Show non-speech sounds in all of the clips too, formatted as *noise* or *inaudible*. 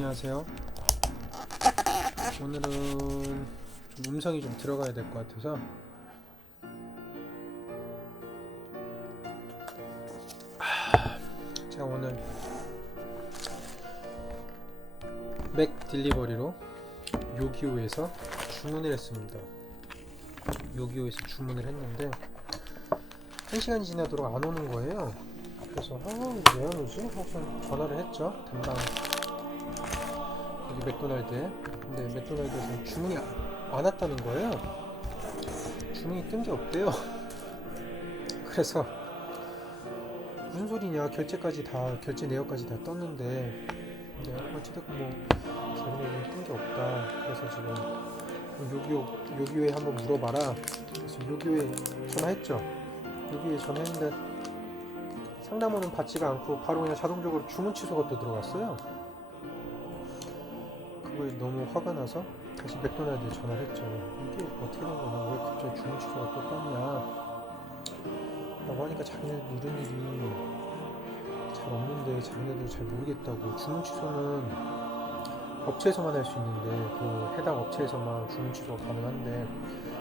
안녕하세요. 오늘은 좀 음성이 좀 들어가야 될 것 같아서 아, 제가 오늘 맥 딜리버리로 요기요에서 주문을 했습니다. 요기요에서 주문을 했는데 한 시간이 지나도록 안 오는 거예요. 그래서 아, 왜 안 오지? 하고 전화를 했죠. 담당 여기 맥도날드에. 근데 맥도날드에서 주문이 안 왔다는 거예요. 주문이 뜬 게 없대요. *laughs* 그래서 무슨 소리냐? 결제까지 다 결제 내역까지 다 떴는데 네, 어찌됐건 뭐 자기네는 뜬게 없다. 그래서 지금 요기요 요기요에 한번 물어봐라. 그래서 요기요에 전화했죠. 요기요에 전화했는데 상담원은 받지가 않고 바로 그냥 자동적으로 주문 취소가 또 들어갔어요. 그거에 너무 화가 나서 다시 맥도날드에 전화를 했죠. 이게 어떻게 된 거냐? 왜 갑자기 주문 취소가 또 떴냐? 라고 하니까 자기네들 누른 일이 잘 없는데 자기네들 잘 모르겠다고 주문 취소는 업체에서만 할 수 있는데 그 해당 업체에서만 주문 취소가 가능한데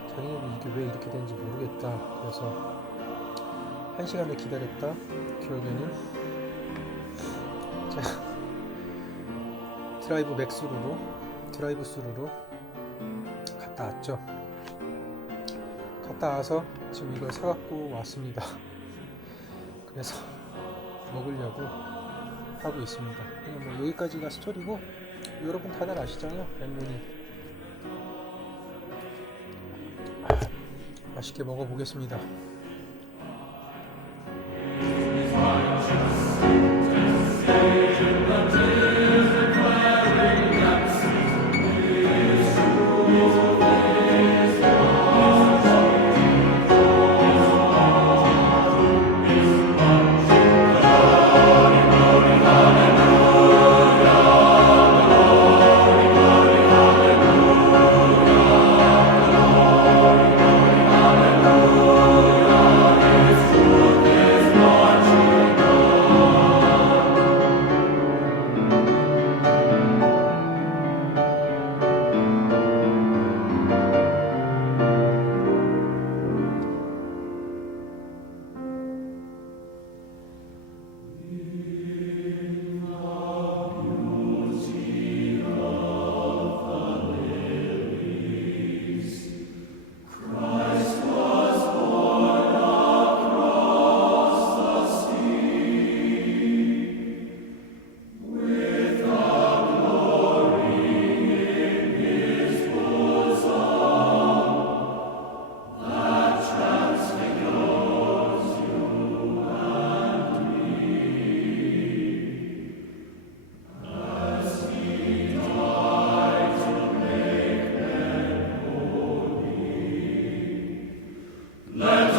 자기네들 이게 왜 이렇게 되는지 모르겠다. 그래서 한 시간을 기다렸다 결국에는 자 드라이브 맥스루로 드라이브 스루로 갔다 왔죠. 갔다 와서 지금 이걸 사갖고 왔습니다. *laughs* 그래서 먹으려고 하고 있습니다. 뭐 여기까지가 스토리고 여러분 다들 아시잖아요. 멜론이 아, 맛있게 먹어보겠습니다. Let